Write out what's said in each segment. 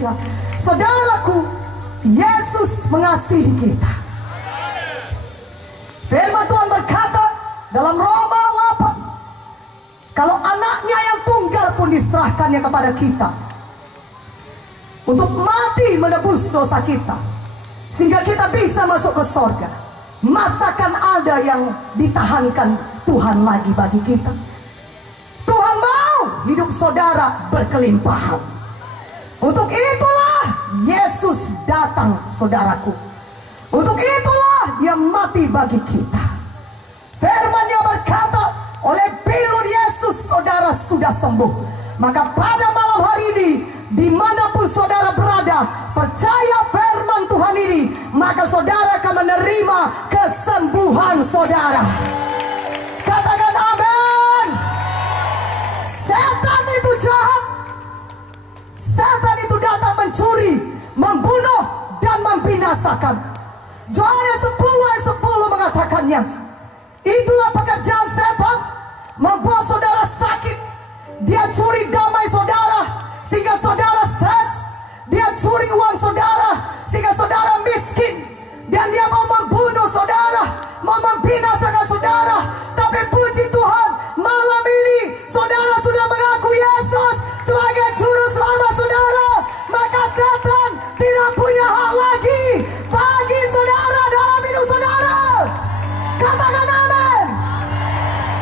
kita. Saudaraku, Yesus mengasihi kita. Firman Tuhan berkata dalam Roma 8, kalau anaknya yang tunggal pun diserahkannya kepada kita untuk mati menebus dosa kita, sehingga kita bisa masuk ke sorga, masakan ada yang ditahankan Tuhan lagi bagi kita? Tuhan mau hidup saudara berkelimpahan. Untuk itulah Yesus datang, saudaraku. Untuk itulah Dia mati bagi kita. Firman-Nya berkata, oleh bilur Yesus saudara sudah sembuh. Maka pada malam hari ini, dimanapun saudara berada, percaya firman Tuhan ini, maka saudara akan menerima kesembuhan saudara. Katakan amin. Setan itu jahat. Setan itu datang mencuri, membunuh, dan membinasakan. Yohanes 10:10 mengatakannya. Itulah pekerjaan setan, membuat saudara sakit. Dia curi damai saudara sehingga saudara stres. Dia curi uang saudara sehingga saudara miskin. Dan dia mau membunuh saudara, mau membinasakan saudara. Tapi puji Tuhan, malam ini saudara sudah mengaku Yesus sebagai juru selamat saudara. Maka setan tidak punya hak lagi bagi saudara dalam hidup saudara. Katakan amin.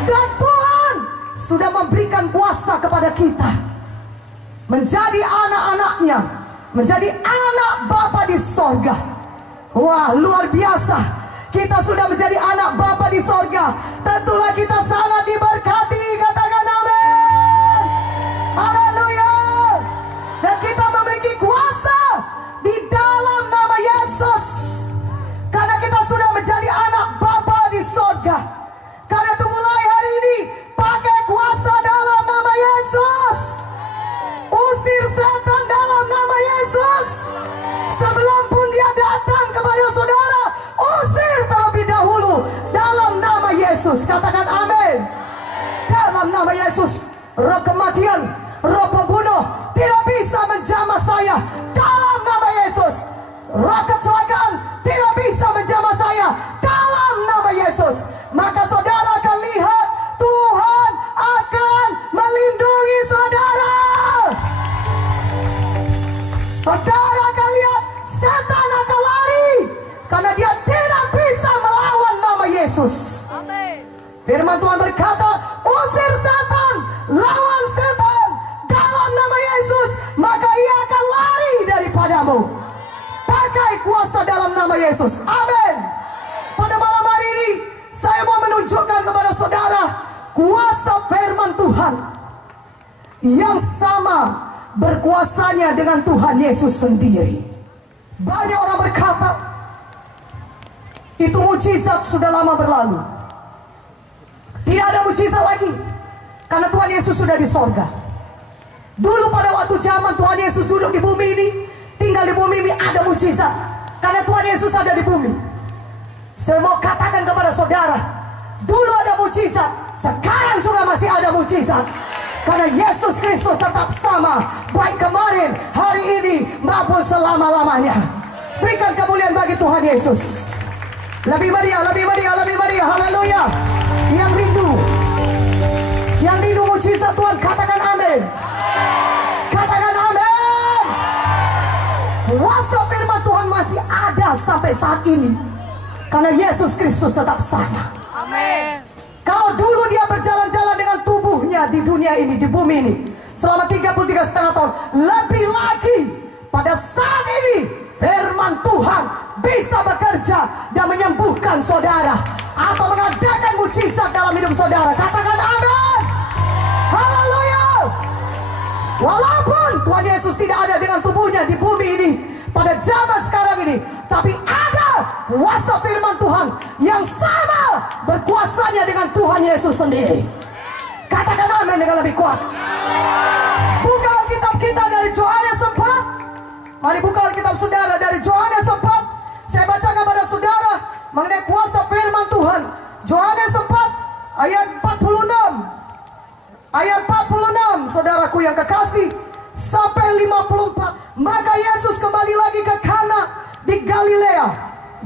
Dan Tuhan sudah memberikan kuasa kepada kita menjadi anak-anaknya, menjadi anak Bapa di sorga. Wah, luar biasa. Kita sudah menjadi anak Bapa di sorga. Tentulah kita sangat diberkati. Katakan amin. Haleluya. Dan kita memiliki kuasa di dalam nama Yesus, karena kita sudah menjadi anak Bapa di sorga. Karena itu mulai hari ini, pakai kuasa dalam nama Yesus. Usir setan dalam nama Yesus. Sebelum pun dia datang kepada saudara, usir terlebih dahulu dalam nama Yesus. Katakan amin. Dalam nama Yesus, roh kematian, roh pembunuh tidak bisa menjamah saya. Dalam nama Yesus, roh kecelakaan tidak bisa menjamah saya. Dalam nama Yesus. Maka saudara akan lihat Tuhan akan melindungi saudara. Saudara akan lihat setan akan lari, karena dia tidak bisa melawan nama Yesus. Amin. Firman Tuhan berkata, usir setan, lawan setan dalam nama Yesus, maka ia akan lari daripadamu. Pakai kuasa dalam nama Yesus. Amin. Pada malam hari ini, saya mau menunjukkan kepada saudara kuasa firman Tuhan yang sama berkuasanya dengan Tuhan Yesus sendiri. Banyak orang berkata, itu mujizat sudah lama berlalu. Tidak ada mujizat lagi, karena Tuhan Yesus sudah di sorga. Dulu pada waktu zaman Tuhan Yesus duduk di bumi ini, tinggal di bumi ini, ada mujizat, karena Tuhan Yesus ada di bumi. Saya mau katakan kepada saudara, dulu ada mujizat, sekarang juga masih ada mujizat. Karena Yesus Kristus tetap sama, baik kemarin, hari ini, maupun selama-lamanya. Berikan kemuliaan bagi Tuhan Yesus. Lebih meriah, lebih meriah, lebih meriah. Haleluya. Yang rindu mujizat Tuhan, katakan amin. Katakan amin. Kuasa firman Tuhan masih ada sampai saat ini, karena Yesus Kristus tetap sama. Amin. Kalau dulu dia berjalan-jalan dengan tubuhnya di dunia ini, di bumi ini, selama 33,5 tahun, lebih lagi pada saat ini firman Tuhan bisa bekerja dan menyembuhkan saudara, atau mengadakan mujizat dalam hidup saudara. Katakan amin. Haleluya. Walaupun Tuhan Yesus tidak ada dengan tubuhnya di bumi ini pada zaman sekarang ini, tapi ada kuasa firman Tuhan yang sama berkuasanya dengan Tuhan Yesus sendiri. Katakan amin dengan lebih kuat. Buka Alkitab kita dari Yohanes 4. Mari buka Alkitab saudara dari Yohanes 4. Saya baca kepada saudara mengenai kuasa firman Tuhan. Yohanes 4 ayat 46. Ayat 46, saudaraku yang kekasih, sampai 54. Maka Yesus kembali lagi ke Kana di Galilea,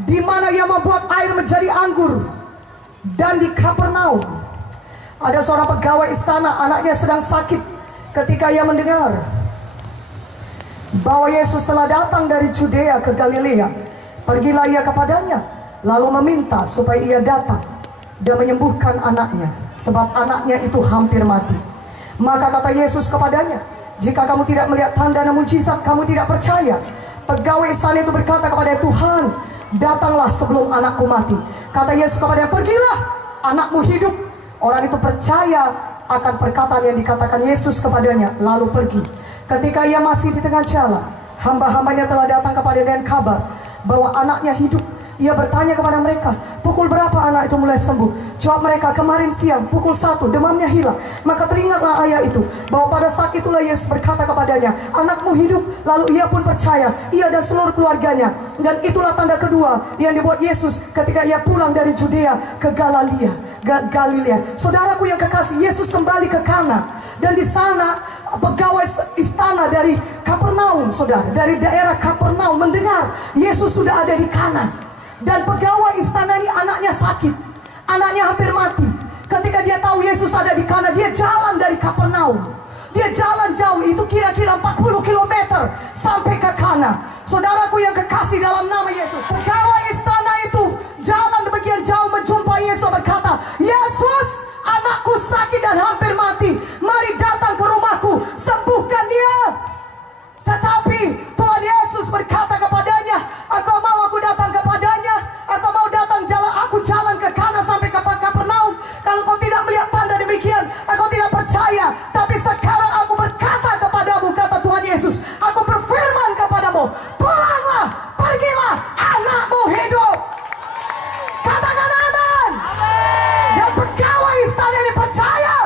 di mana ia membuat air menjadi anggur. Dan di Kapernaum ada seorang pegawai istana, anaknya sedang sakit. Ketika ia mendengar bahwa Yesus telah datang dari Judea ke Galilea, pergilah ia kepadanya, lalu meminta supaya ia datang dan menyembuhkan anaknya, sebab anaknya itu hampir mati. Maka kata Yesus kepadanya, jika kamu tidak melihat tanda dan mujizat, kamu tidak percaya. Pegawai istana itu berkata kepada Tuhan, datanglah sebelum anakku mati. Kata Yesus kepadanya, pergilah, anakmu hidup. Orang itu percaya akan perkataan yang dikatakan Yesus kepadanya, lalu pergi. Ketika ia masih di tengah jalan, hamba-hambanya telah datang kepadanya dengan kabar bahwa anaknya hidup. Ia bertanya kepada mereka, pukul berapa anak itu mulai sembuh? Jawab mereka, kemarin siang pukul 1, demamnya hilang. Maka teringatlah ayah itu bahwa pada saat itulah Yesus berkata kepadanya, anakmu hidup. Lalu ia pun percaya, ia dan seluruh keluarganya. Dan itulah tanda kedua yang dibuat Yesus ketika ia pulang dari Judea ke Galilea. Saudaraku yang kekasih, Yesus kembali ke Kana. Dan di sana pegawai istana dari Kapernaum, saudara, dari daerah Kapernaum mendengar Yesus sudah ada di Kana. Dan pegawai istana ini anaknya sakit, anaknya hampir mati. Ketika dia tahu Yesus ada di Kana, dia jalan dari Kapernaum. Dia jalan jauh, itu kira-kira 40 km sampai ke Kana. Saudaraku yang kekasih dalam nama Yesus, pegawai istana itu jalan demikian jauh menjumpai Yesus, berkata, Yesus, anakku sakit dan hampir mati, mari datang ke rumahku, sembuhkan dia. Tetapi Tuhan Yesus berkata kepadanya, engkau mau aku datang kepadanya? Engkau mau datang aku jalan ke Kana sampai ke Kapernaum? Kalau kau tidak melihat tanda demikian, engkau tidak percaya. Tapi sekarang aku berkata kepadamu, kata Tuhan Yesus, aku berfirman kepadamu, pulanglah, pergilah, anakmu hidup. Katakan amin. Dan pegawai istana ini percaya.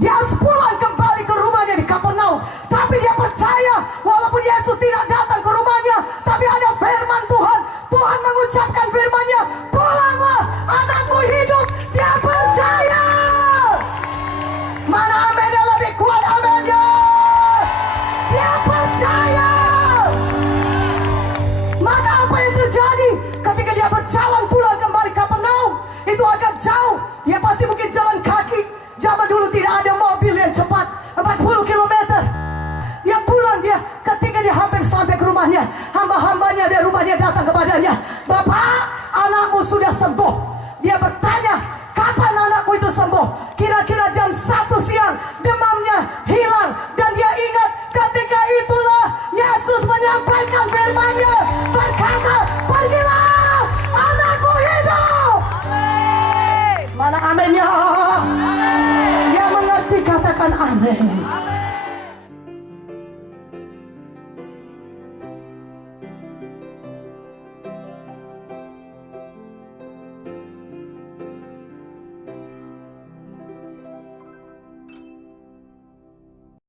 Dia harus pulang kembali ke rumahnya di Kapernaum. Tapi dia percaya, walaupun Yesus tidak datang ke rumahnya, tapi ada firman Tuhan. Tuhan mengucapkan firman-Nya, pulanglah, anakmu hidup. Dia percaya. Mana amin yang lebih kuat, aminnya? Dia percaya. Maka apa yang terjadi ketika dia berjalan pulang kembali Kapernaum? Itu agak jauh. Dia pasti mungkin jalan kaki. Zaman dulu tidak ada mobil yang cepat, 40 km. Dia pulang, ketika dia hampir sampai ke rumahnya, hamba-hambanya dari rumahnya datang kepadanya, Bapak, anakmu sudah sembuh. Dia bertanya, kapan anakku itu sembuh? Kira-kira jam 1 siang, demamnya hilang. Dan dia ingat ketika itulah Yesus menyampaikan firman-Nya, berkata, pergilah, anakmu hidup. Mana aminnya? Yang mengerti katakan amin.